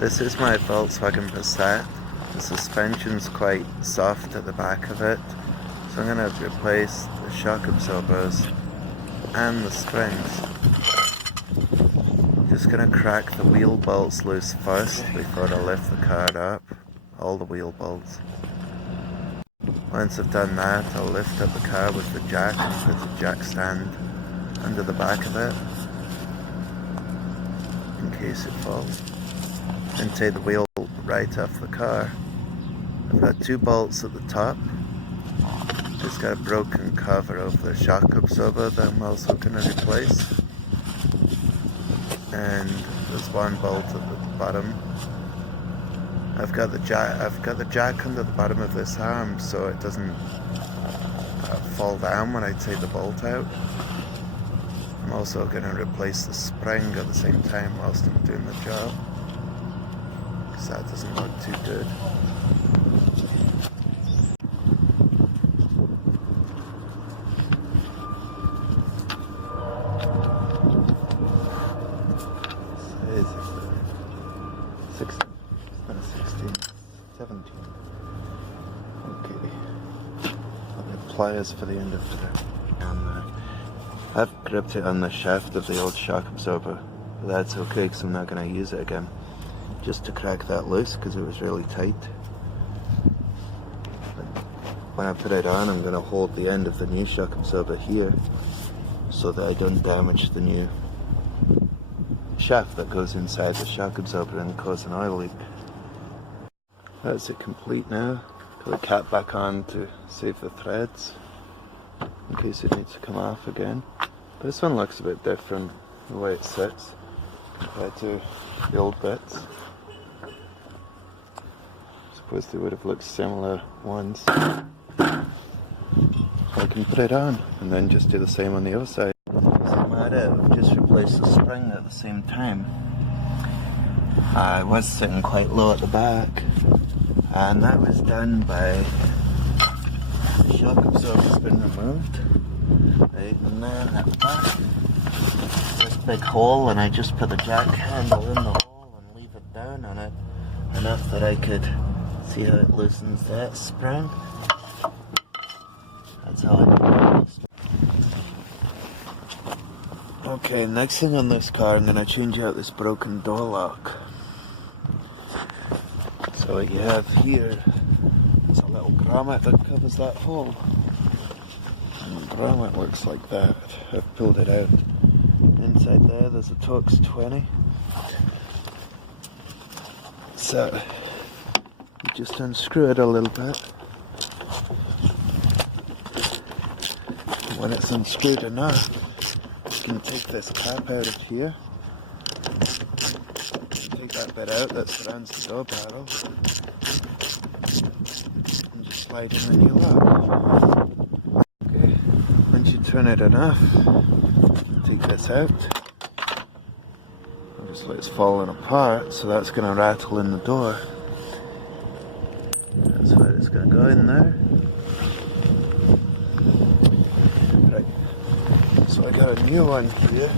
This is my Volkswagen Passat. The suspension's quite soft at the back of it, so I'm going to replace the shock absorbers and the springs. Just going to crack the wheel bolts loose first before I lift the car up, all the wheel bolts. Once I've done that, I'll lift up the car with the jack and put the jack stand under the back of it in case it falls. And take the wheel right off the car. I've got 2 bolts at the top. Just got a broken cover over the shock absorber that I'm also going to replace. And there's 1 bolt at the bottom. I've got the jack under the bottom of this arm so it doesn't fall down when I take the bolt out. I'm also going to replace the spring at the same time whilst I'm doing the job, because that doesn't look too good. It's 16, 17. Okay. The pliers for the end of it. I've gripped it on the shaft of the old shock absorber, but that's okay because I'm not going to use it again. Just to crack that loose because it was really tight. When I put it on, I'm going to hold the end of the new shock absorber here so that I don't damage the new shaft that goes inside the shock absorber and cause an oil leak. That's it complete now. Put the cap back on to save the threads in case it needs to come off again. This one looks a bit different the way it sits compared to the old bits. I suppose they would have looked similar once. I can put it on and then just do the same on the other side. I've just replaced the spring at the same time. I was sitting quite low at the back, and that was done by the shock absorber's been removed. Right, and then at the back, this big hole, and I just put the jack handle in the hole and leave it down on it enough that I could see how it loosens that spring. That's all I need. Okay, next thing on this car, I'm going to change out this broken door lock. So what you have here is a little grommet that covers that hole. And the grommet looks like that. I've pulled it out. Inside there's a Torx 20. So you just unscrew it a little bit. When it's unscrewed enough, you can take this cap out of here, take that bit out that surrounds the door panel, and just slide in the new lock. Okay, once you turn it enough, take this out. Obviously it's falling apart, so that's going to rattle in the door. That's where it's going to go in there. So I got a new one here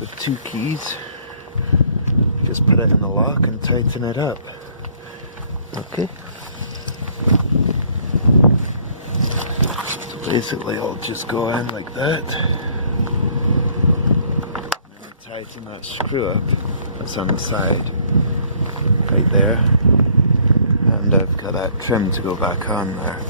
with 2 keys. Just put it in the lock and tighten it up. Okay. So basically I'll just go in like that. And tighten that screw up that's on the side. Right there. And I've got that trim to go back on there.